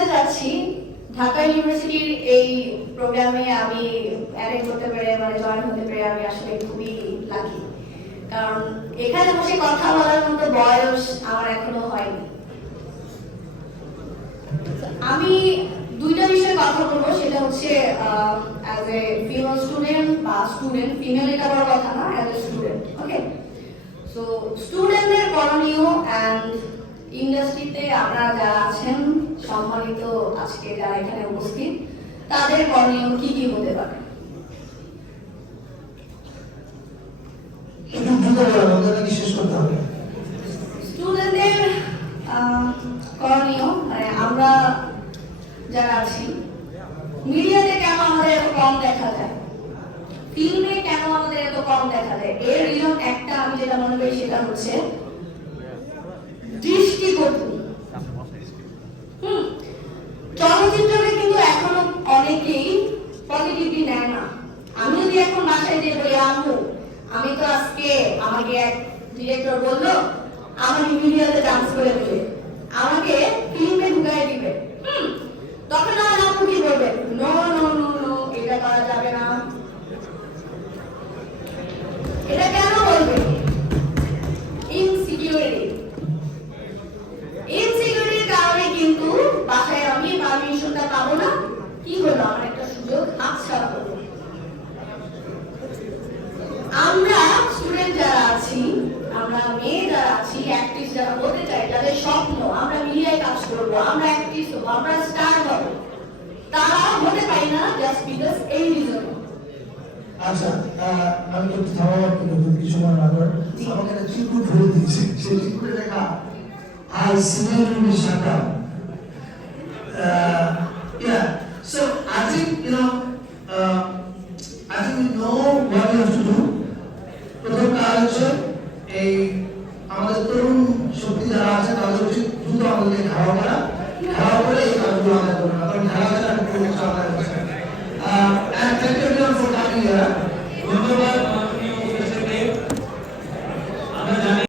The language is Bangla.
বলতে চাচ্ছি ঢাকা ইউনিভার্সিটির এই প্রোগ্রামে আমি অ্যাটেন্ড করতে পেরে মানে জয়েন হতে পেরে আমি আসলে খুবই লাকি, কারণ এখানে বসে কথা বলার মতো বয়স আমার এখনো হয়নি। আমি দুইটা বিষয়ে কথা বলবো, সেটা হচ্ছে অ্যাজ এ ফিমেল স্টুডেন্ট বা স্টুডেন্ট, ফিমেল এটা বড় কথা না, as a student. Okay, so স্টুডেন্টদের করণীয় অ্যান্ড ইন্ডাস্ট্রিতে আপনারা যারা আছেন সম্মানিত আজকে যারা এখানে উপস্থিত, তাদের করণীয় কি কি হতে পারে? স্টুডেন্টদের করণীয় মানে আমরা যারা আছি, মিডিয়াতে কেন আমাদের এত কম দেখা যায়, ফিল্মে কেন আমাদের এত কম দেখা যায়, এর রিজন একটা আমি যেটা মনে করি সেটা হচ্ছে দৃষ্টিকটু। চলচ্চিত্রকে কিন্তু এখনো অনেকেই পজিটিভলি নেয় না। আমি যদি এখন বাসায় যে বলি আম্মু আমি তো আজকে আমাকে এক ডিরেক্টর বললো আমাকে মিডিয়াতে ডান্স করে দিবে, আমাকে ফিল্মে ঢুকাই দিবে, তখন আমার আম্মু কি বলবে? নো নো নো নো, এটা করা যাবে না। এটা কেন বলবে? ইনসিকিউরিটির কারণে কিন্তু বাসায় আমি পারমিশনটা পাবো না, কি হলো আমার একটা সুযোগ হাতছাড়া হলো। আমরা স্টুডেন্ট যারা আছি, আমরা মেয়ে যারা আছি, অ্যাক্ট্রেস যারা হতে চাই, যাদের স্বপ্ন আমরা মিডিয়ায় কাজ করবো, আমরা অ্যাক্ট্রেস হবো, আমরা স্টার হবো, তারা হতে পারি না জাস্ট বিকজ এই রিজন। আচ্ছা, আমি তো থামাবার কিছু মনে আগে আমাকে একটা চিকুট ধরে দিয়েছে, সেই চিকুটে লেখা I see you in Shakam. Yeah, so I think I think we know what we have to do. প্রথম কাজ হচ্ছে এই আমাদের তরুণ শক্তি যারা আছে তাদের উচিত দ্রুত আমাদেরকে খাওয়া করা, খাওয়া করে এই কাজগুলো আমাদের করবে, কারণ খেলা ছাড়া কোনো কিছু আমাদের হচ্ছে। And thank you everyone for coming here.